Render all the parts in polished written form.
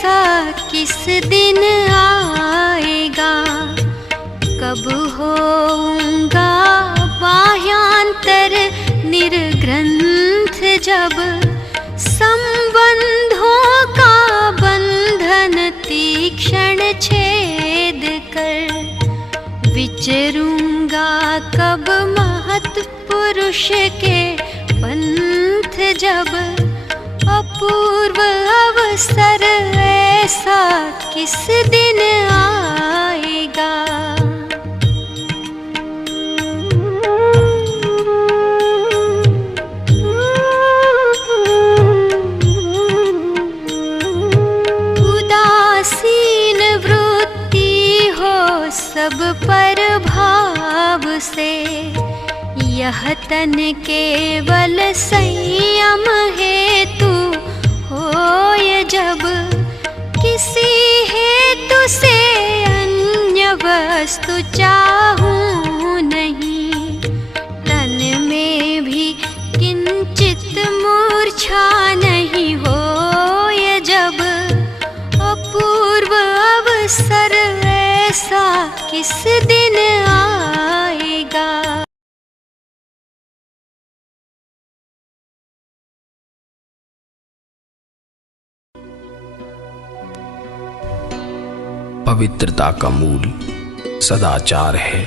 ऐसा किस दिन आएगा, कब होऊंगा बाह्यांतर निर्ग्रंथ, जब संबंधों का बंधन तीक्ष्ण छेद कर विचरूंगा, कब महत् पुरुष के पंथ, जब अपूर्व अवसर ऐसा किस दिन आएगा। उदासीन वृत्ति हो सब पर भाव से, यह तन केवल संयम हेतु होय, जब किसी हेतु से अन्य वस्तु चाहूं नहीं, तन में भी किंचित मूर्छा नहीं होय, जब अपूर्व अवसर ऐसा किस दिन आएगा। पवित्रता का मूल सदाचार है।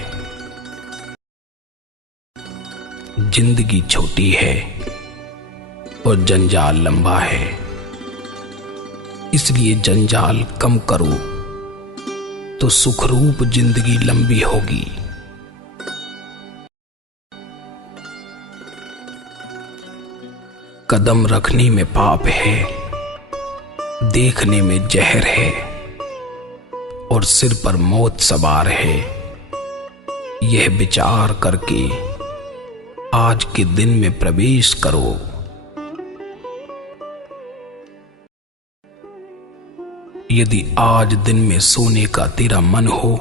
जिंदगी छोटी है और जंजाल लंबा है, इसलिए जंजाल कम करो तो सुखरूप जिंदगी लंबी होगी। कदम रखने में पाप है, देखने में जहर है और सिर पर मौत सवार है। यह विचार करके आज के दिन में प्रवेश करो। यदि आज दिन में सोने का तेरा मन हो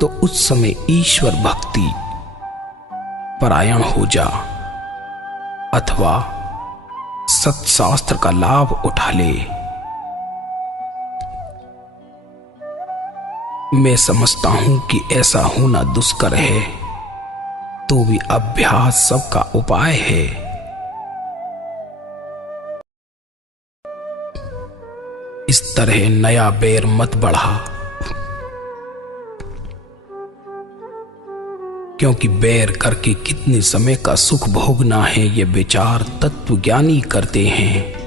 तो उस समय ईश्वर भक्ति परायण हो जा, अथवा सत्शास्त्र का लाभ उठा ले। मैं समझता हूं कि ऐसा होना दुष्कर है, तो भी अभ्यास सबका उपाय है। इस तरह नया बैर मत बढ़ा, क्योंकि बैर करके कितने समय का सुख भोगना है, ये विचार तत्वज्ञानी करते हैं।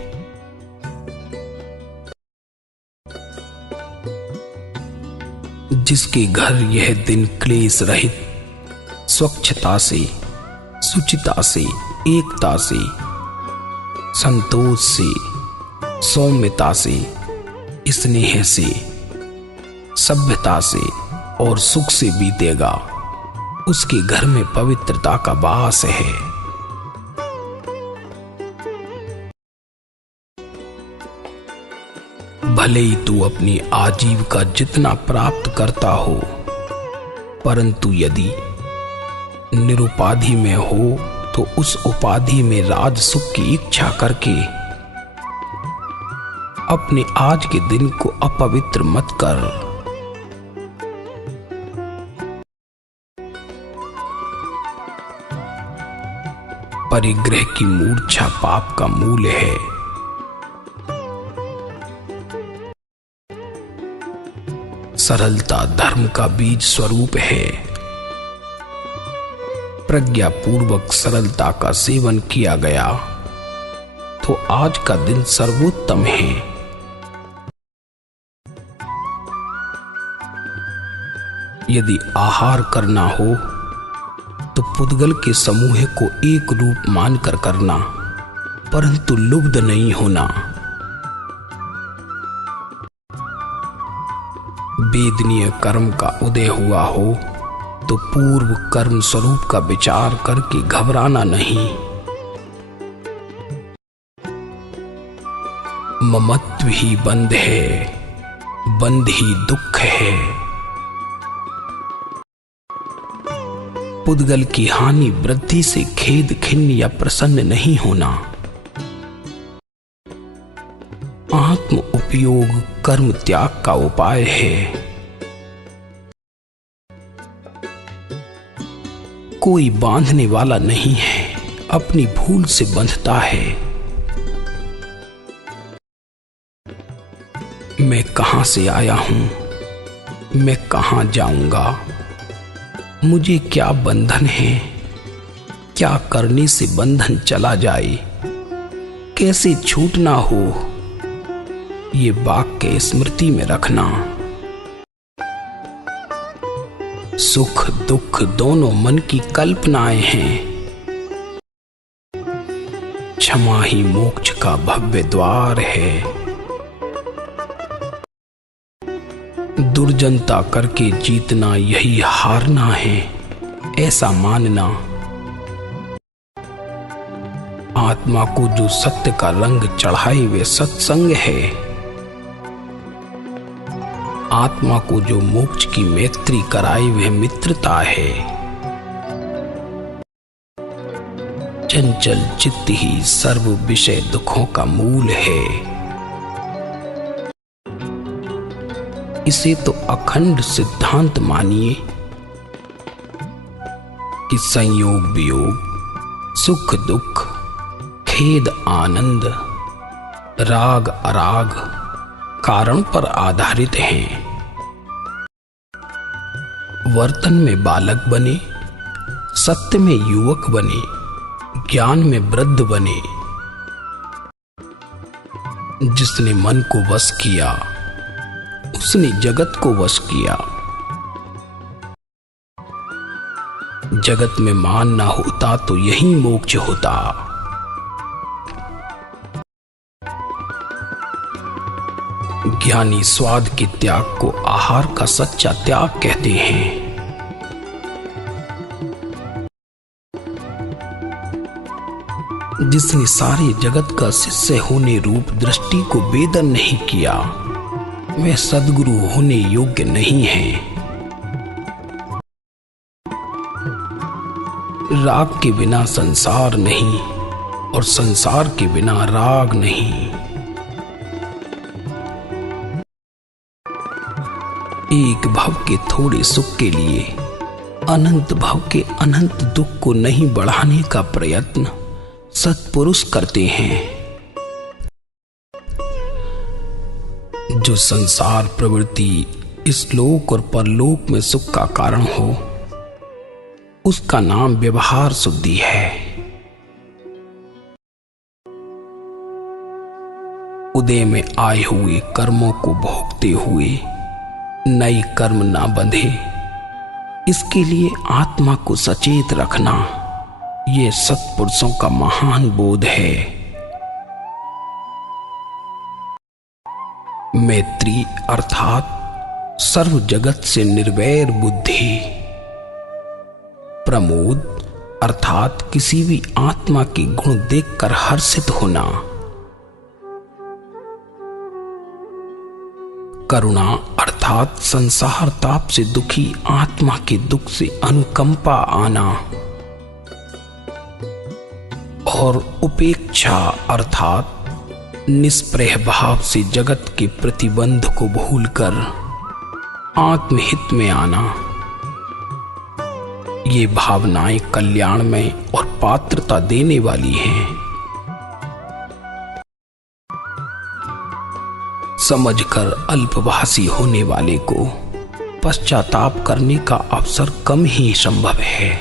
जिसके घर यह दिन क्लेश रहित, स्वच्छता से, शुचिता से, एकता से, संतोष से, सौम्यता से, स्नेह से, सभ्यता से और सुख से बीतेगा, उसके घर में पवित्रता का वास है। भले ही तू अपनी आजीविका जितना प्राप्त करता हो, परंतु यदि निरुपाधि में हो तो उस उपाधि में राज सुख की इच्छा करके अपने आज के दिन को अपवित्र मत कर। परिग्रह की मूर्छा पाप का मूल है। सरलता धर्म का बीज स्वरूप है। प्रज्ञा पूर्वक सरलता का सेवन किया गया तो आज का दिन सर्वोत्तम है। यदि आहार करना हो तो पुद्गल के समूह को एक रूप मानकर करना, परंतु लुब्ध नहीं होना। वेदनीय कर्म का उदय हुआ हो तो पूर्व कर्म स्वरूप का विचार करके घबराना नहीं। ममत्व ही बंध है, बंध ही दुख है। पुद्गल की हानि वृद्धि से खेद खिन्न या प्रसन्न नहीं होना। आत्म उपयोग कर्म त्याग का उपाय है। कोई बांधने वाला नहीं है, अपनी भूल से बंधता है। मैं कहां से आया हूं, मैं कहां जाऊंगा, मुझे क्या बंधन है, क्या करने से बंधन चला जाए, कैसे छूटना हो, ये वाक्य स्मृति में रखना। सुख दुख दोनों मन की कल्पनाएं हैं। क्षमा ही मोक्ष का भव्य द्वार है। दुर्जनता करके जीतना यही हारना है, ऐसा मानना। आत्मा को जो सत्य का रंग चढ़ाए वे सत्संग है। आत्मा को जो मोक्ष की मैत्री कराए वह मित्रता है। चंचल चित्त ही सर्व विषय दुखों का मूल है। इसे तो अखंड सिद्धांत मानिए कि संयोग वियोग, सुख दुख, खेद आनंद, राग अराग कारण पर आधारित हैं। वर्तन में बालक बने, सत्य में युवक बने, ज्ञान में वृद्ध बने। जिसने मन को वश किया उसने जगत को वश किया। जगत में मान ना होता तो यही मोक्ष होता। ज्ञानी स्वाद के त्याग को आहार का सच्चा त्याग कहते हैं। जिसने सारे जगत का शिष्य होने रूप दृष्टि को वेदन नहीं किया वह सद्गुरु होने योग्य नहीं है। राग के बिना संसार नहीं और संसार के बिना राग नहीं। एक भव के थोड़े सुख के लिए अनंत भव के अनंत दुख को नहीं बढ़ाने का प्रयत्न सत्पुरुष करते हैं। जो संसार प्रवृत्ति इस लोक और परलोक में सुख का कारण हो उसका नाम व्यवहार शुद्धि है। उदय में आए हुए कर्मों को भोगते हुए नई कर्म ना बंधे, इसके लिए आत्मा को सचेत रखना ये सत्पुरुषों का महान बोध है। मैत्री अर्थात सर्व जगत से निर्वैर बुद्धि। प्रमोद अर्थात किसी भी आत्मा के गुण देखकर हर्षित होना। करुणा अर्थात संसार ताप से दुखी आत्मा के दुख से अनुकंपा आना। और उपेक्षा अर्थात निष्प्रह भाव से जगत के प्रतिबंध को भूलकर आत्महित में आना। ये भावनाएं कल्याण में और पात्रता देने वाली हैं। समझकर अल्पभाषी होने वाले को पश्चाताप करने का अवसर कम ही संभव है।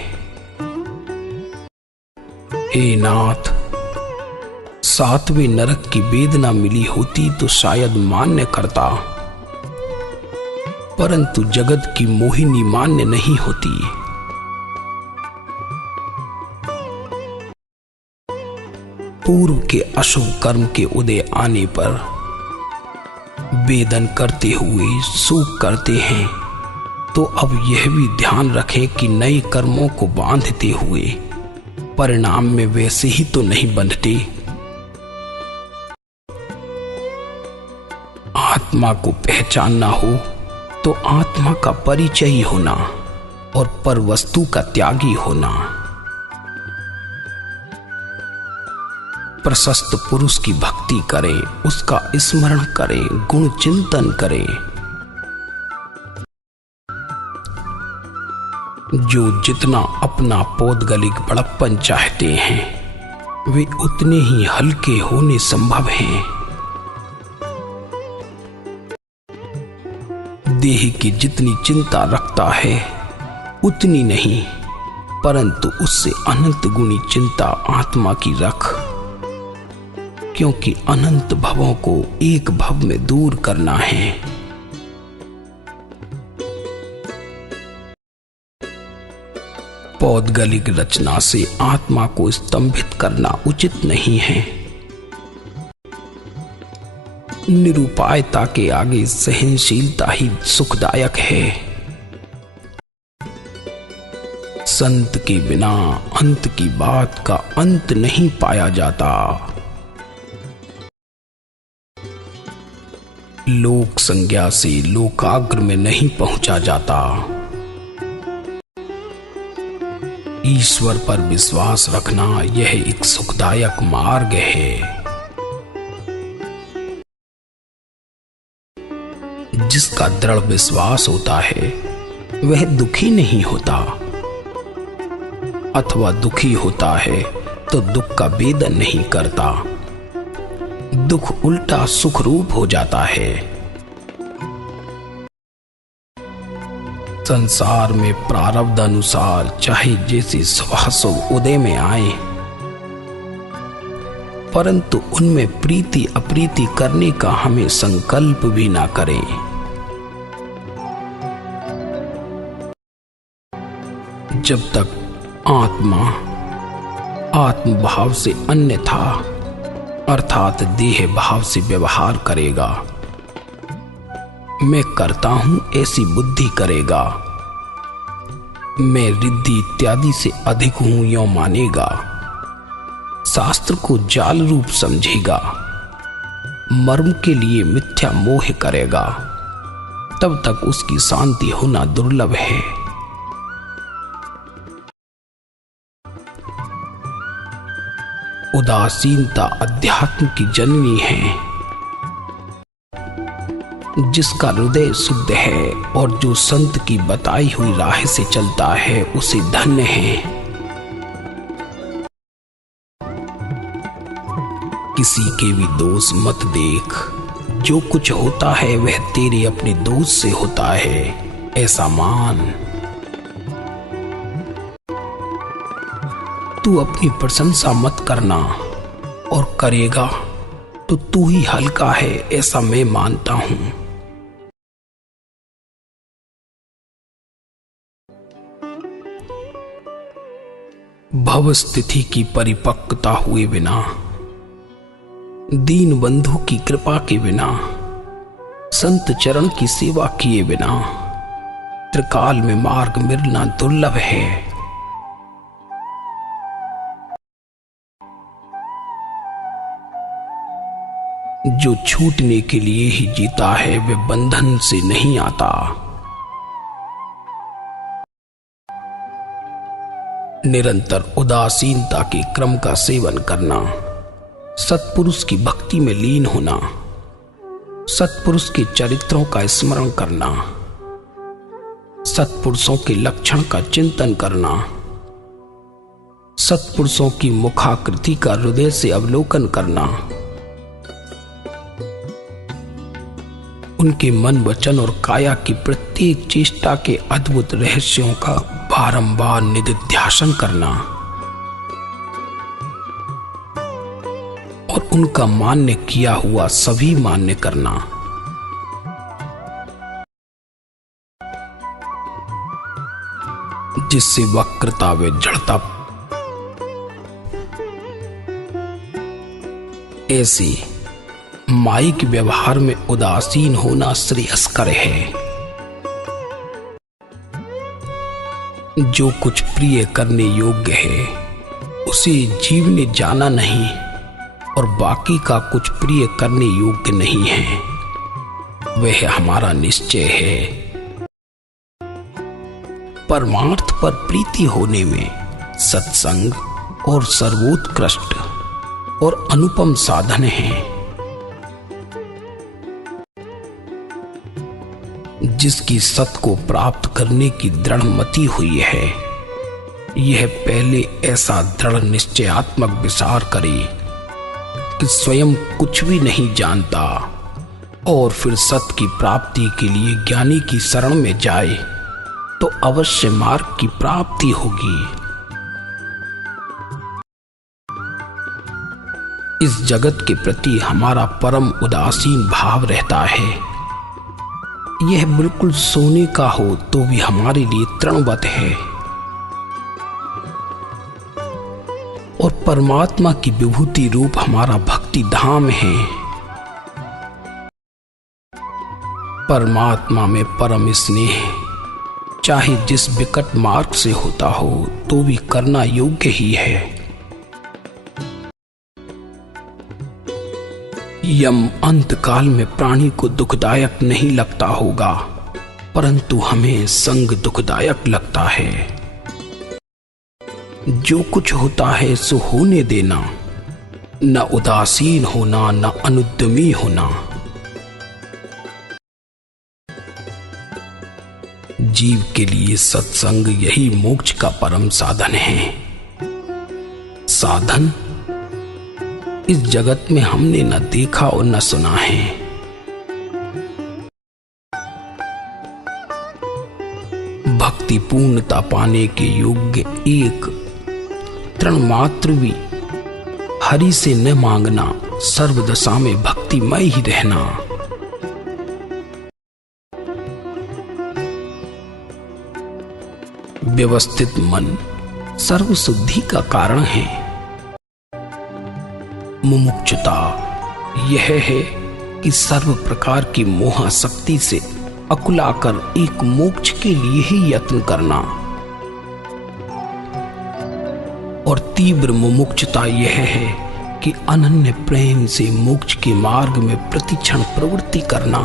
हे नाथ, सातवें नरक की वेदना मिली होती तो शायद मान्य करता, परंतु जगत की मोहिनी मान्य नहीं होती। पूर्व के अशुभ कर्म के उदय आने पर वेदन करते हुए शोक करते हैं, तो अब यह भी ध्यान रखें कि नए कर्मों को बांधते हुए परिणाम में वैसे ही तो नहीं बंधते। आत्मा को पहचानना हो तो आत्मा का परिचय होना और पर वस्तु का त्यागी होना। प्रशस्त पुरुष की भक्ति करें, उसका स्मरण करें, गुण चिंतन करें। जो जितना अपना पौद्गलिक बड़प्पन चाहते हैं वे उतने ही हल्के होने संभव हैं। देह की जितनी चिंता रखता है उतनी नहीं, परंतु उससे अनंत गुणी चिंता आत्मा की रख, क्योंकि अनंत भवों को एक भव में दूर करना है। पौद्गलिक रचना से आत्मा को स्तंभित करना उचित नहीं है। निरुपायता के आगे सहनशीलता ही सुखदायक है। संत के बिना अंत की बात का अंत नहीं पाया जाता। लोक संज्ञा से लोकाग्र में नहीं पहुंचा जाता। ईश्वर पर विश्वास रखना यह एक सुखदायक मार्ग है। जिसका दृढ़ विश्वास होता है वह दुखी नहीं होता, अथवा दुखी होता है तो दुख का वेदन नहीं करता। दुख उल्टा सुख रूप हो जाता है। संसार में प्रारब्ध अनुसार चाहे जैसे सुभासुभ उदय में आए, परंतु उनमें प्रीति अप्रीति करने का हमें संकल्प भी ना करें। जब तक आत्मा आत्मभाव से अन्य था, अर्थात देह भाव से व्यवहार करेगा, मैं करता हूं ऐसी बुद्धि करेगा, मैं रिद्धि इत्यादि से अधिक हूं यो मानेगा, शास्त्र को जाल रूप समझेगा, मर्म के लिए मिथ्या मोह करेगा, तब तक उसकी शांति होना दुर्लभ है। उदासीनता अध्यात्म की जननी है। जिसका हृदय शुद्ध है और जो संत की बताई हुई राह से चलता है उसे धन्य है। किसी के भी दोष मत देख, जो कुछ होता है वह तेरे अपने दोष से होता है, ऐसा मान। तू अपनी प्रशंसा मत करना, और करेगा तो तू ही हल्का है, ऐसा मैं मानता हूं। भव स्थिति की परिपक्वता हुए बिना, दीन बंधु की कृपा के बिना, संत चरण की सेवा किए बिना त्रिकाल में मार्ग मिलना दुर्लभ है। जो छूटने के लिए ही जीता है वह बंधन से नहीं आता। निरंतर उदासीनता के क्रम का सेवन करना, सत्पुरुष की भक्ति में लीन होना, सत्पुरुष के चरित्रों का स्मरण करना, सत्पुरुषों के लक्षण का चिंतन करना, सत्पुरुषों की मुखाकृति का हृदय से अवलोकन करना, उनके मन वचन और काया की प्रत्येक चेष्टा के अद्भुत रहस्यों का बारंबार निधिध्यासन करना और उनका मान्य किया हुआ सभी मान्य करना। जिससे वक्रता व जड़ता ऐसी माइक व्यवहार में उदासीन होना श्रेयस्कर है। जो कुछ प्रिय करने योग्य है उसे जीवने जाना नहीं, और बाकी का कुछ प्रिय करने योग्य नहीं है, वह हमारा निश्चय है। परमार्थ पर प्रीति होने में सत्संग और सर्वोत्कृष्ट और अनुपम साधन है, जिसकी सत को प्राप्त करने की दृढ़ मति हुई है। यह पहले ऐसा दृढ़ निश्चयात्मक विचार करे कि स्वयं कुछ भी नहीं जानता और फिर सत की प्राप्ति के लिए ज्ञानी की शरण में जाए तो अवश्य मार्ग की प्राप्ति होगी। इस जगत के प्रति हमारा परम उदासीन भाव रहता है। यह बिल्कुल सोने का हो तो भी हमारे लिए तृणवत है और परमात्मा की विभूति रूप हमारा भक्ति धाम है। परमात्मा में परम स्नेह चाहे जिस विकट मार्ग से होता हो तो भी करना योग्य ही है। यम अंत काल में प्राणी को दुखदायक नहीं लगता होगा, परंतु हमें संग दुखदायक लगता है। जो कुछ होता है सो होने देना, न उदासीन होना न अनुद्यमी होना। जीव के लिए सत्संग यही मोक्ष का परम साधन है। साधन इस जगत में हमने न देखा और न सुना है। भक्ति पूर्णता पाने के योग्य एक तृण मात्र भी हरि से न मांगना, सर्वदशा में भक्तिमय ही रहना। व्यवस्थित मन सर्व शुद्धि का कारण है। मुमुक्षुता यह है कि सर्व प्रकार की मोहासक्ति से अकुलाकर एक मोक्ष के लिए ही यत्न करना, और तीव्र मुमुक्षुता यह है कि अनन्य प्रेम से मोक्ष के मार्ग में प्रतिक्षण प्रवृत्ति करना।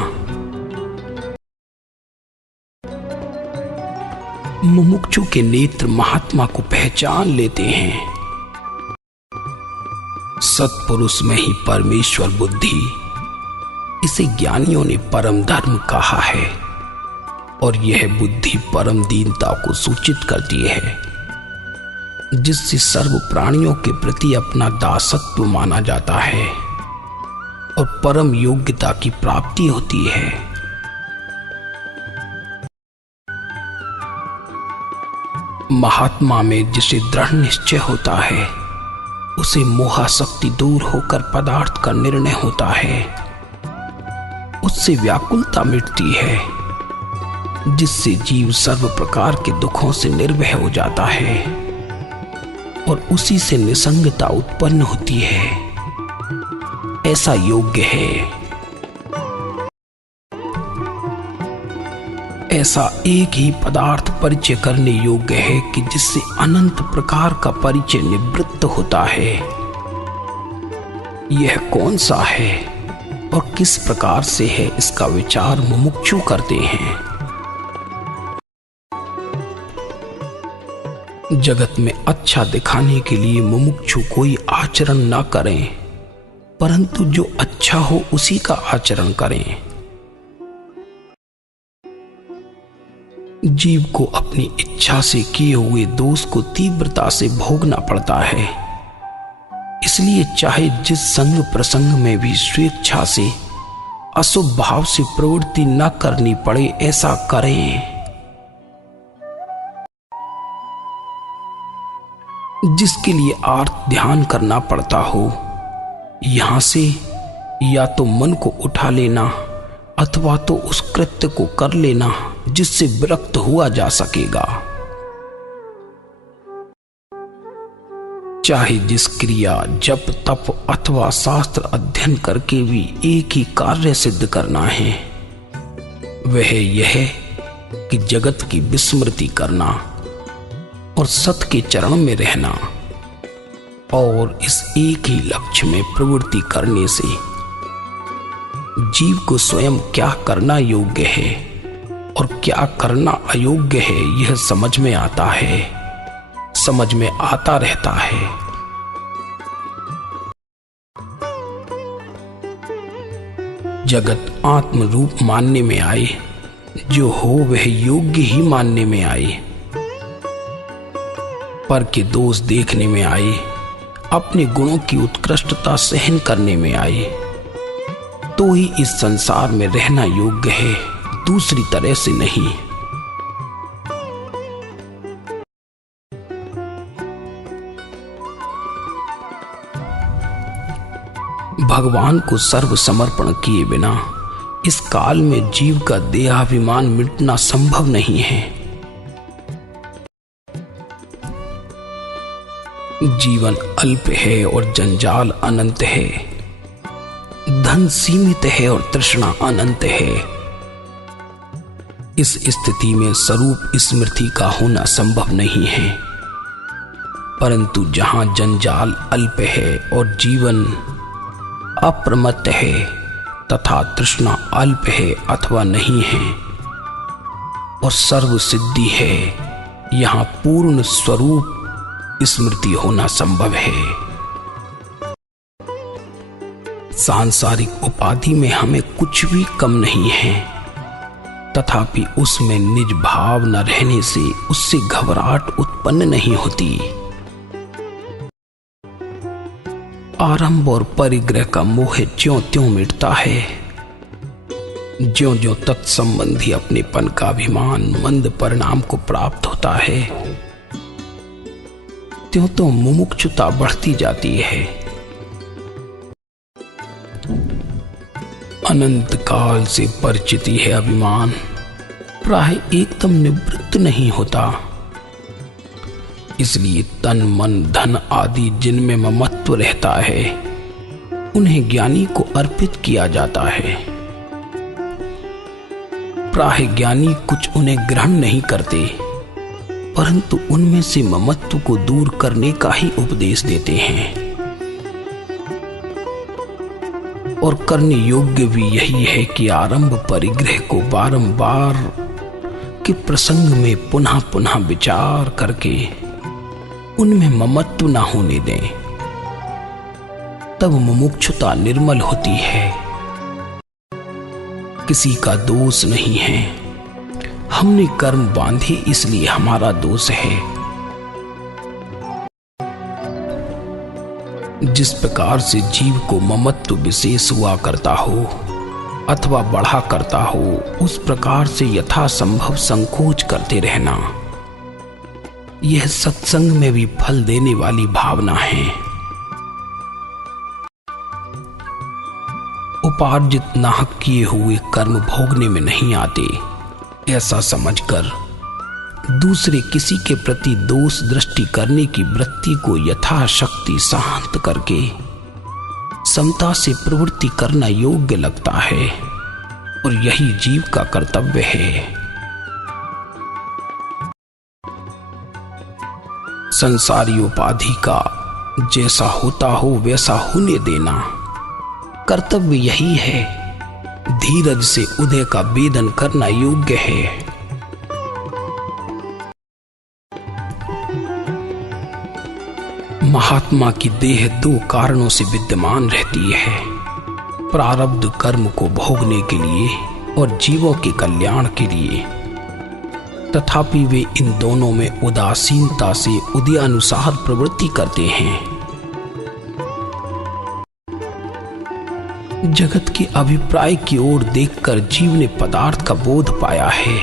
मुमुक्षु के नेत्र महात्मा को पहचान लेते हैं। सत्पुरुष में ही परमेश्वर बुद्धि, इसे ज्ञानियों ने परम धर्म कहा है, और यह बुद्धि परम दीनता को सूचित करती है, जिससे सर्व प्राणियों के प्रति अपना दासत्व माना जाता है और परम योग्यता की प्राप्ति होती है। महात्मा में जिसे दृढ़ निश्चय होता है, उसे मोहासक्ति दूर होकर पदार्थ का निर्णय होता है। उससे व्याकुलता मिटती है, जिससे जीव सर्व प्रकार के दुखों से निर्भय हो जाता है और उसी से निसंगता उत्पन्न होती है। ऐसा योग्य है। ऐसा एक ही पदार्थ परिचय करने योग्य है कि जिससे अनंत प्रकार का परिचय निवृत्त होता है। यह कौन सा है और किस प्रकार से है, इसका विचार मुमुक्षु करते हैं। जगत में अच्छा दिखाने के लिए मुमुक्षु कोई आचरण न करें, परंतु जो अच्छा हो उसी का आचरण करें। जीव को अपनी इच्छा से किए हुए दोष को तीव्रता से भोगना पड़ता है। इसलिए चाहे जिस संग प्रसंग में भी स्वेच्छा से अशुभ भाव से प्रवृत्ति न करनी पड़े, ऐसा करें। जिसके लिए आर्त ध्यान करना पड़ता हो, यहां से या तो मन को उठा लेना अथवा तो उस कृत्य को कर लेना जिससे विरक्त हुआ जा सकेगा। चाहे जिस क्रिया, जप, तप अथवा शास्त्र अध्ययन करके भी एक ही कार्य सिद्ध करना है, वह यह कि जगत की विस्मृति करना और सत के चरण में रहना। और इस एक ही लक्ष्य में प्रवृत्ति करने से जीव को स्वयं क्या करना योग्य है और क्या करना अयोग्य है, यह समझ में आता है, समझ में आता रहता है। जगत आत्म रूप मानने में आए, जो हो वह योग्य ही मानने में आए, पर के दोष देखने में आए, अपने गुणों की उत्कृष्टता सहन करने में आए, तो ही इस संसार में रहना योग्य है, दूसरी तरह से नहीं। भगवान को सर्व समर्पण किए बिना इस काल में जीव का देहाभिमान मिटना संभव नहीं है। जीवन अल्प है और जंजाल अनंत है, धन सीमित है और तृष्णा अनंत है। इस स्थिति में स्वरूप स्मृति का होना संभव नहीं है, परंतु जहां जंजाल अल्प है और जीवन अप्रमत्त है तथा तृष्णा अल्प है अथवा नहीं है और सर्व सिद्धि है, यहाँ पूर्ण स्वरूप स्मृति होना संभव है। सांसारिक उपाधि में हमें कुछ भी कम नहीं है, तथापि उसमें निज भाव न रहने से उससे घबराहट उत्पन्न नहीं होती। आरंभ और परिग्रह का मोह ज्यों त्यों मिटता है, ज्यों ज्यों तत्संबंधी अपनेपन का अभिमान मंद परिणाम को प्राप्त होता है, त्यों तो मुमुक्षुता बढ़ती जाती है। अनंत काल से परिचित है अभिमान प्राय एकदम निवृत्त नहीं होता। इसलिए तन मन धन आदि जिनमें ममत्व रहता है, उन्हें ज्ञानी को अर्पित किया जाता है। प्राय ज्ञानी कुछ उन्हें ग्रहण नहीं करते, परंतु उनमें से ममत्व को दूर करने का ही उपदेश देते हैं। और करने योग्य भी यही है कि आरंभ परिग्रह को बारंबार के प्रसंग में पुनः पुनः विचार करके उनमें ममत्व न होने दें, तब मुमुक्षुता निर्मल होती है। किसी का दोष नहीं है, हमने कर्म बांधे इसलिए हमारा दोष है। जिस प्रकार से जीव को ममत्व विशेष हुआ करता हो अथवा बढ़ा करता हो, उस प्रकार से यथासंभव संकोच करते रहना, यह सत्संग में भी फल देने वाली भावना है। उपार्जित नाहक किए हुए कर्म भोगने में नहीं आते, ऐसा समझकर दूसरे किसी के प्रति दोष दृष्टि करने की वृत्ति को यथाशक्ति शांत करके समता से प्रवृत्ति करना योग्य लगता है, और यही जीव का कर्तव्य है। संसारी उपाधि का जैसा होता हो वैसा होने देना कर्तव्य यही है। धीरज से उदय का वेदन करना योग्य है। महात्मा की देह दो कारणों से विद्यमान रहती है, प्रारब्ध कर्म को भोगने के लिए और जीवों के कल्याण के लिए। तथापि वे इन दोनों में उदासीनता से उदयानुसार प्रवृत्ति करते हैं। जगत के अभिप्राय की ओर देखकर जीव ने पदार्थ का बोध पाया है,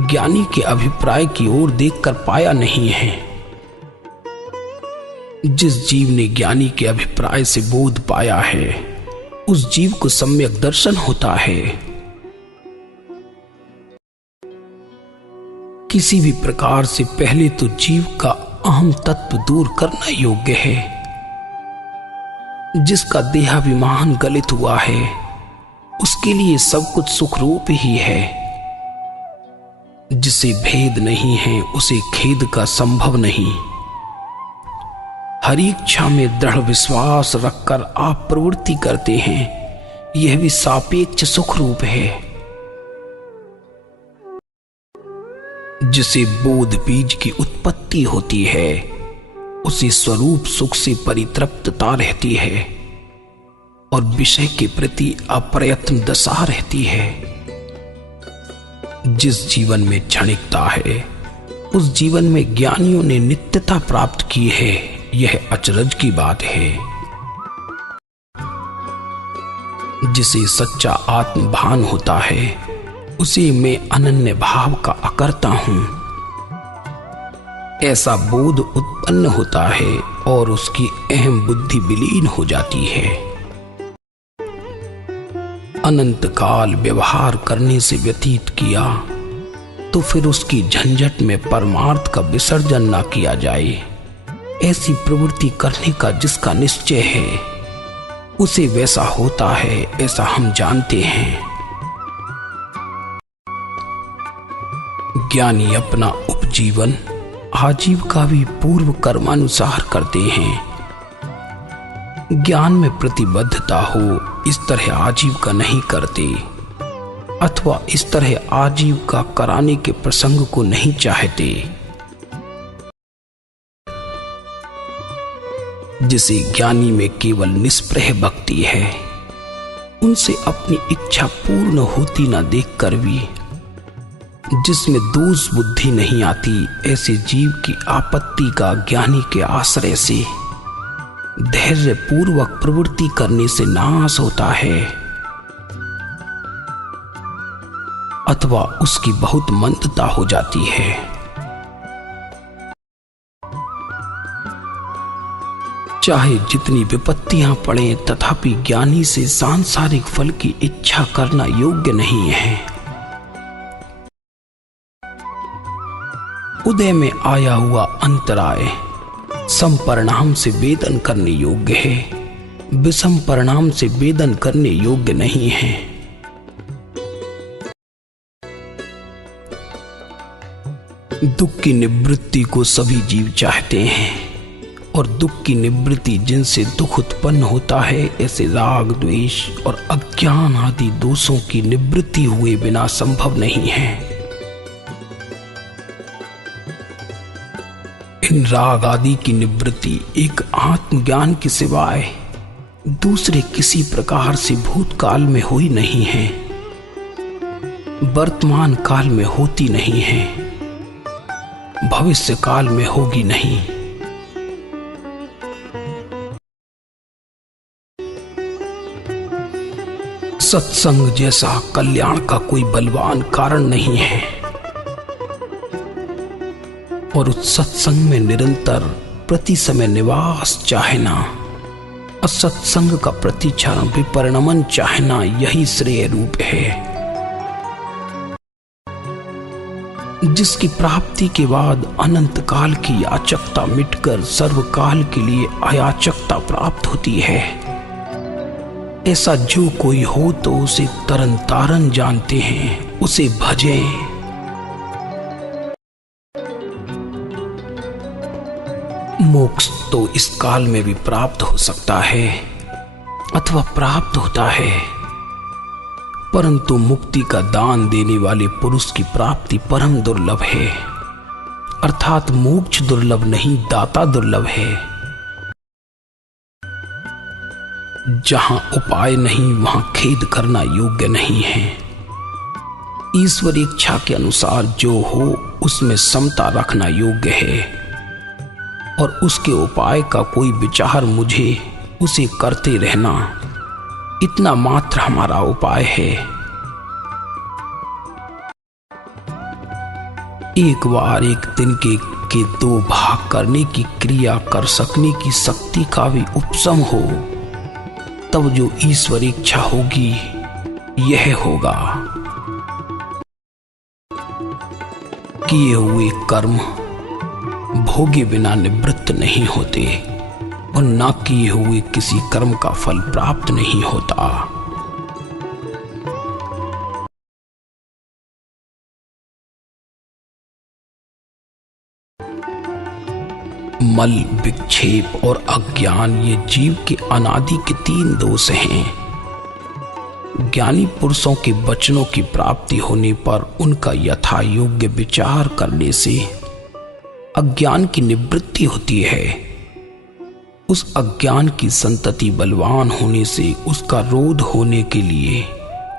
ज्ञानी के अभिप्राय की ओर देखकर पाया नहीं है। जिस जीव ने ज्ञानी के अभिप्राय से बोध पाया है, उस जीव को सम्यक दर्शन होता है। किसी भी प्रकार से पहले तो जीव का अहम तत्व दूर करना योग्य है। जिसका देहाभिमान गलित हुआ है, उसके लिए सब कुछ सुखरूप ही है। जिसे भेद नहीं है, उसे खेद का संभव नहीं। हरि इच्छा में दृढ़ विश्वास रखकर आप प्रवृत्ति करते हैं, यह भी सापेक्ष सुख रूप है। जिसे बोध बीज की उत्पत्ति होती है, उसे स्वरूप सुख से परितृप्तता रहती है। और विषय के प्रति अप्रयत्न दशा रहती है। जिस जीवन में क्षणिकता है उस जीवन में ज्ञानियों ने नित्यता प्राप्त की है, यह अचरज की बात है। जिसे सच्चा आत्मभान होता है उसे मैं अनन्य भाव का अकर्ता हूं, ऐसा बोध उत्पन्न होता है और उसकी अहम बुद्धि विलीन हो जाती है। अनंत काल व्यवहार करने से व्यतीत किया तो फिर उसकी झंझट में परमार्थ का विसर्जन ना किया जाए, ऐसी प्रवृत्ति करने का जिसका निश्चय है उसे वैसा होता है, ऐसा हम जानते हैं। ज्ञानी अपना उपजीवन आजीविका भी पूर्व कर्मानुसार करते हैं। ज्ञान में प्रतिबद्धता हो इस तरह आजीविका नहीं करते, अथवा इस तरह आजीविका कराने के प्रसंग को नहीं चाहते। जिसे ज्ञानी में केवल निष्प्रह भक्ति है, उनसे अपनी इच्छा पूर्ण होती न देखकर भी जिसमें दोष बुद्धि नहीं आती, ऐसे जीव की आपत्ति का ज्ञानी के आश्रय से धैर्य पूर्वक प्रवृत्ति करने से नाश होता है, अथवा उसकी बहुत मंदता हो जाती है। चाहे जितनी विपत्तियां पड़े तथापि ज्ञानी से सांसारिक फल की इच्छा करना योग्य नहीं है। उदय में आया हुआ अंतराय सम परिणाम से वेदन करने योग्य है, विषम परिणाम से वेदन करने योग्य नहीं है। दुख की निवृत्ति को सभी जीव चाहते हैं और दुख की निवृत्ति जिनसे दुख उत्पन्न होता है, ऐसे राग द्वेष और अज्ञान आदि दोषों की निवृत्ति हुए बिना संभव नहीं है। इन राग आदि की निवृत्ति एक आत्मज्ञान के सिवाय दूसरे किसी प्रकार से भूतकाल में हुई नहीं है, वर्तमान काल में होती नहीं है, भविष्य काल में होगी नहीं। सत्संग जैसा कल्याण का कोई बलवान कारण नहीं है और उस सत्संग में निरंतर प्रति समय निवास चाहना, असत्संग का प्रतिक्षण विपरिणमन चाहना, यही श्रेय रूप है। जिसकी प्राप्ति के बाद अनंत काल की याचकता मिटकर सर्वकाल के लिए अयाचकता प्राप्त होती है, ऐसा जो कोई हो तो उसे तरन तारन जानते हैं, उसे भजें। मोक्ष तो इस काल में भी प्राप्त हो सकता है अथवा प्राप्त होता है, परंतु मुक्ति का दान देने वाले पुरुष की प्राप्ति परम दुर्लभ है। अर्थात मोक्ष दुर्लभ नहीं, दाता दुर्लभ है। जहां उपाय नहीं वहां खेद करना योग्य नहीं है। ईश्वर इच्छा के अनुसार जो हो उसमें समता रखना योग्य है और उसके उपाय का कोई विचार मुझे उसे करते रहना, इतना मात्र हमारा उपाय है। एक बार एक दिन के दो भाग करने की क्रिया कर सकने की शक्ति का भी उपशम हो, तब जो ईश्वर इच्छा होगी यह होगा। किए हुए कर्म भोगे बिना निवृत्त नहीं होते और ना किए हुए किसी कर्म का फल प्राप्त नहीं होता। मल, विक्षेप और अज्ञान ये जीव के अनादि के 3 दोष हैं। ज्ञानी पुरुषों के वचनों की प्राप्ति होने पर उनका यथा योग्य विचार करने से अज्ञान की निवृत्ति होती है। उस अज्ञान की संतति बलवान होने से उसका रोध होने के लिए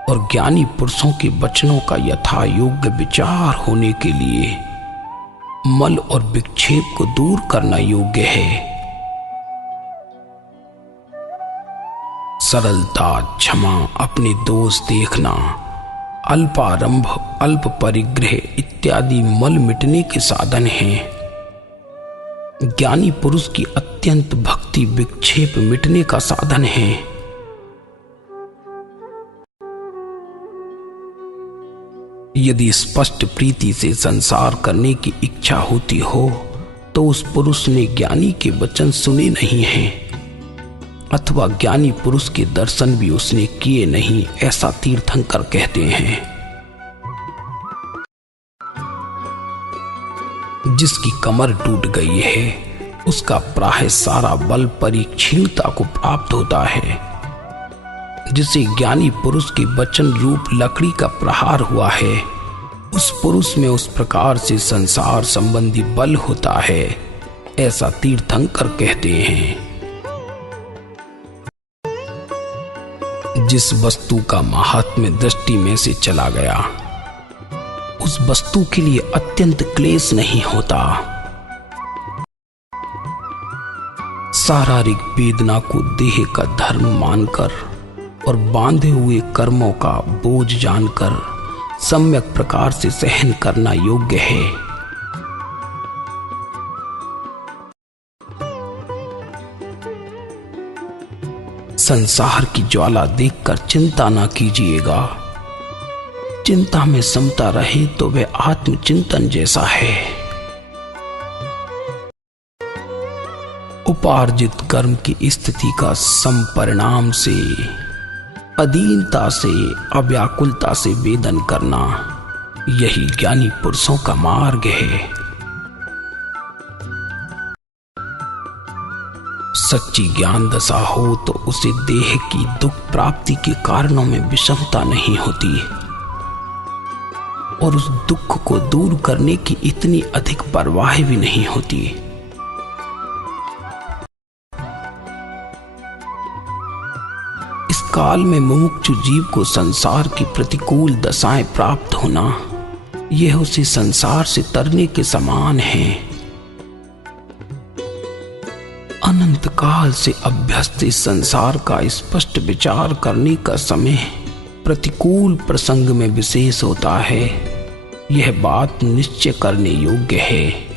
और ज्ञानी पुरुषों के वचनों का यथा योग्य विचार होने के लिए मल और विक्षेप को दूर करना योग्य है। सरलता, क्षमा, अपने दोष देखना, अल्पारंभ, अल्प परिग्रह इत्यादि मल मिटने के साधन हैं। ज्ञानी पुरुष की अत्यंत भक्ति विक्षेप मिटने का साधन है। यदि स्पष्ट प्रीति से संसार करने की इच्छा होती हो तो उस पुरुष ने ज्ञानी के वचन सुने नहीं हैं, अथवा ज्ञानी पुरुष के दर्शन भी उसने किए नहीं, ऐसा तीर्थंकर कहते हैं। जिसकी कमर टूट गई है उसका प्राय सारा बल परिक्षीणता को प्राप्त होता है। जिसे ज्ञानी पुरुष के वचन रूप लकड़ी का प्रहार हुआ है, उस पुरुष में उस प्रकार से संसार संबंधी बल होता है, ऐसा तीर्थंकर कहते हैं। जिस वस्तु का महात्म्य दृष्टि में से चला गया उस वस्तु के लिए अत्यंत क्लेश नहीं होता। शारीरिक वेदना को देह का धर्म मानकर और बांधे हुए कर्मों का बोझ जानकर सम्यक प्रकार से सहन करना योग्य है। संसार की ज्वाला देखकर चिंता ना कीजिएगा। चिंता में समता रहे तो वह आत्मचिंतन जैसा है। उपार्जित कर्म की स्थिति का संपरिणाम से, अधीनता से, अव्याकुलता से वेदन करना, यही ज्ञानी पुरुषों का मार्ग है। सच्ची ज्ञान दशा हो तो उसे देह की दुख प्राप्ति के कारणों में विषमता नहीं होती और उस दुख को दूर करने की इतनी अधिक परवाह भी नहीं होती। इस काल में मुमुक्षु जीव को संसार की प्रतिकूल दशाएं प्राप्त होना, यह उसे संसार से तरने के समान है। अनंत काल से अभ्यस्त इस संसार का स्पष्ट विचार करने का समय प्रतिकूल प्रसंग में विशेष होता है, यह बात निश्चय करने योग्य है।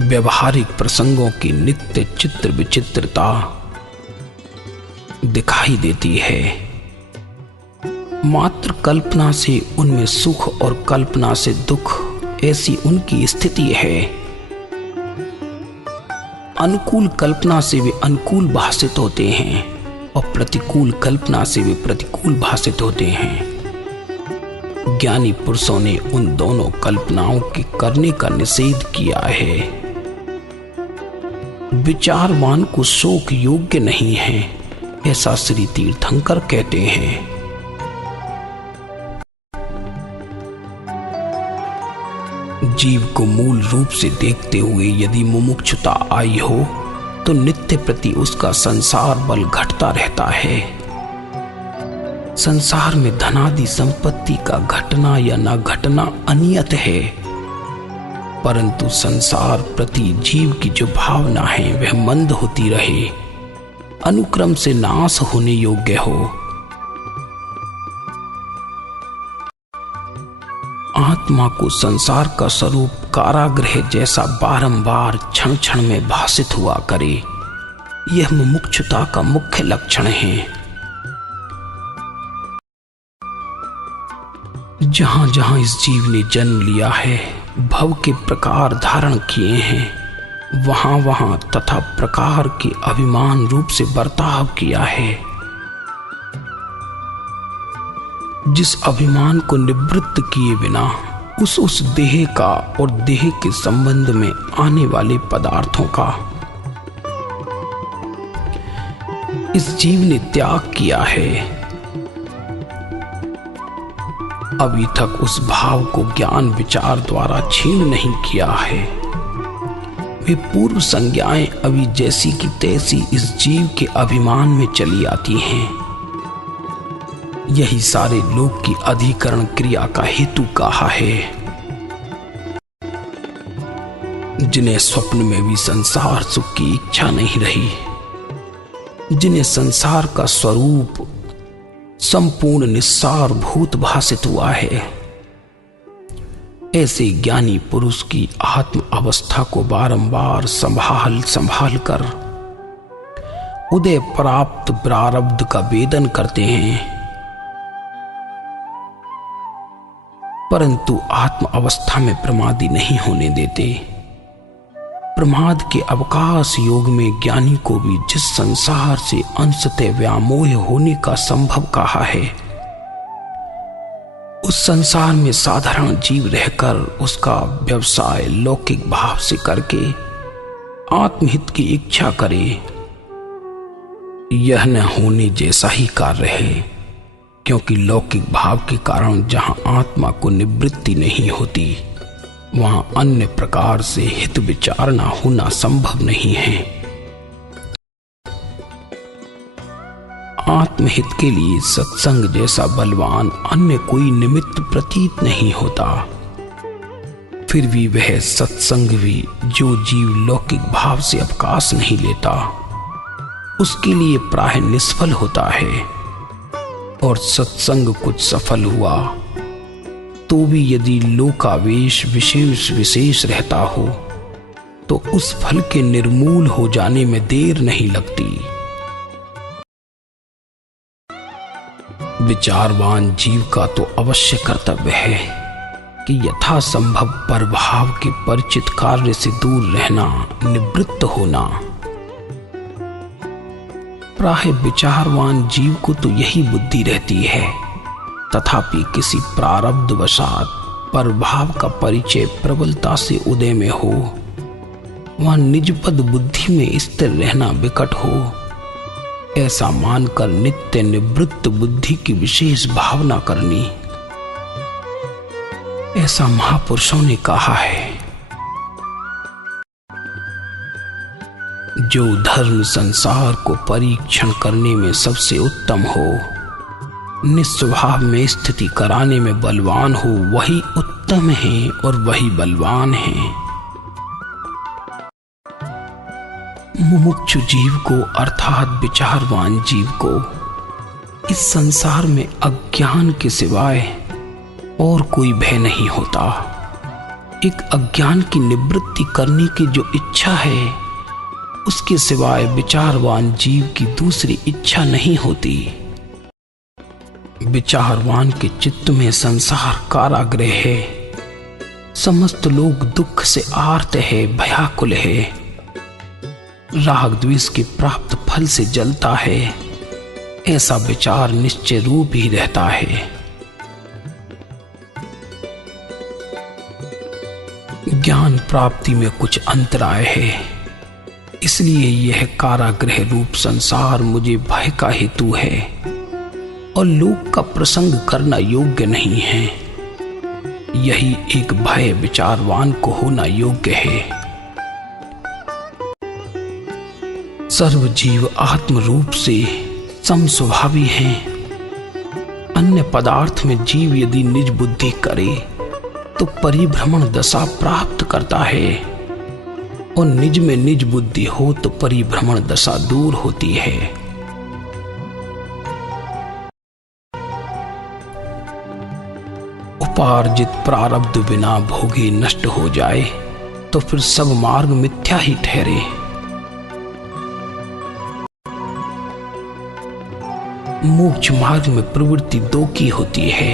व्यवहारिक प्रसंगों की नित्य चित्र विचित्रता दिखाई देती है। मात्र कल्पना से उनमें सुख और कल्पना से दुख, ऐसी उनकी स्थिति है। अनुकूल कल्पना से वे अनुकूल भाषित होते हैं और प्रतिकूल कल्पना से वे प्रतिकूल भाषित होते हैं। ज्ञानी पुरुषों ने उन दोनों कल्पनाओं के करने का निषेध किया है। विचारवान को शोक योग्य नहीं है, ऐसा श्री तीर्थंकर कहते हैं। जीव को मूल रूप से देखते हुए यदि मुमुक्षुता आई हो तो नित्य प्रति उसका संसार बल घटता रहता है। संसार में धनादि संपत्ति का घटना या न घटना अनियत है, परंतु संसार प्रति जीव की जो भावना है वह मंद होती रहे, अनुक्रम से नाश होने योग्य हो। आत्मा को संसार का स्वरूप कारागृह जैसा बारंबार क्षण क्षण में भासित हुआ करे, यह मुमुक्षुता का मुख्य लक्षण है। जहां जहां इस जीव ने जन्म लिया है, भव के प्रकार धारण किए हैं, वहां वहां तथा प्रकार के अभिमान रूप से बर्ताव किया है। जिस अभिमान को निवृत्त किए बिना उस देह का और देह के संबंध में आने वाले पदार्थों का इस जीव ने त्याग किया है, अभी तक उस भाव को ज्ञान विचार द्वारा छीन नहीं किया है। वे पूर्व संज्ञाएं अभी जैसी की तैसी इस जीव के अभिमान में चली आती हैं। यही सारे लोक की अधिकरण क्रिया का हेतु कहा है। जिन्हें स्वप्न में भी संसार सुख की इच्छा नहीं रही, जिन्हें संसार का स्वरूप संपूर्ण निस्सार भूत भासित हुआ है, ऐसे ज्ञानी पुरुष की आत्म अवस्था को बारंबार संभाल कर उदय प्राप्त प्रारब्ध का वेदन करते हैं, परंतु आत्म अवस्था में प्रमादी नहीं होने देते। प्रमाद के अवकाश योग में ज्ञानी को भी जिस संसार से अंशतः व्यामोह होने का संभव कहा है, उस संसार में साधारण जीव रहकर उसका व्यवसाय लौकिक भाव से करके आत्महित की इच्छा करे, यह न होने जैसा ही कार्य है। क्योंकि लौकिक भाव के कारण जहां आत्मा को निवृत्ति नहीं होती, वहां अन्य प्रकार से हित विचारणा होना संभव नहीं है। आत्महित के लिए सत्संग जैसा बलवान अन्य कोई निमित्त प्रतीत नहीं होता। फिर भी वह सत्संग भी जो जीव लौकिक भाव से अवकाश नहीं लेता, उसके लिए प्राय निष्फल होता है। और सत्संग कुछ सफल हुआ तो भी यदि लोकावेश विशेष रहता हो, तो उस फल के निर्मूल हो जाने में देर नहीं लगती। विचारवान जीव का तो अवश्य कर्तव्य है कि यथासंभव परभाव के परिचित कार्य से दूर रहना, निवृत्त होना। प्राय विचारवान जीव को तो यही बुद्धि रहती है, तथापि किसी प्रारब्ध वशात परभाव का परिचय प्रबलता से उदय में हो, वहां निजपद बुद्धि में स्थिर रहना विकट हो, ऐसा मानकर नित्य निवृत्त बुद्धि की विशेष भावना करनी, ऐसा महापुरुषों ने कहा है। जो धर्म संसार को परीक्षण करने में सबसे उत्तम हो, निस्वभाव में स्थिति कराने में बलवान हो, वही उत्तम है और वही बलवान है। मुमुक्षु जीव को अर्थात विचारवान जीव को इस संसार में अज्ञान के सिवाय और कोई भय नहीं होता। एक अज्ञान की निवृत्ति करने की जो इच्छा है, उसके सिवाय विचारवान जीव की दूसरी इच्छा नहीं होती। विचारवान के चित्त में संसार कारागृह है, समस्त लोग दुख से आर्त है, भयाकुल है, राग द्वेष के प्राप्त फल से जलता है, ऐसा विचार निश्चय रूप ही रहता है। ज्ञान प्राप्ति में कुछ अंतराय है, इसलिए यह कारागृह रूप संसार मुझे भय का हेतु है और लोक का प्रसंग करना योग्य नहीं है। यही एक भय विचारवान को होना योग्य है। सर्व जीव आत्म रूप से समस्वभावी हैं। अन्य पदार्थ में जीव यदि निज बुद्धि करे तो परिभ्रमण दशा प्राप्त करता है, और निज में निज बुद्धि हो तो परिभ्रमण दशा दूर होती है। उपार्जित प्रारब्ध बिना भोगे नष्ट हो जाए तो फिर सब मार्ग मिथ्या ही ठहरे। मोक्ष मार्ग में प्रवृत्ति दो की होती है,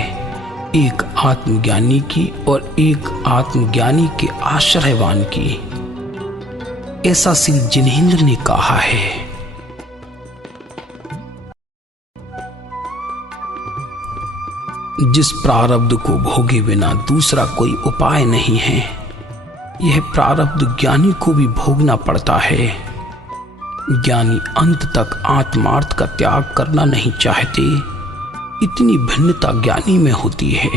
एक आत्मज्ञानी की और एक आत्मज्ञानी के आश्रयवान की। ऐसा श्री जिनेंद्र ने कहा है। जिस प्रारब्ध को भोगे बिना दूसरा कोई उपाय नहीं है, यह प्रारब्ध ज्ञानी को भी भोगना पड़ता है। ज्ञानी अंत तक आत्मार्थ का त्याग करना नहीं चाहते, इतनी भिन्नता ज्ञानी में होती है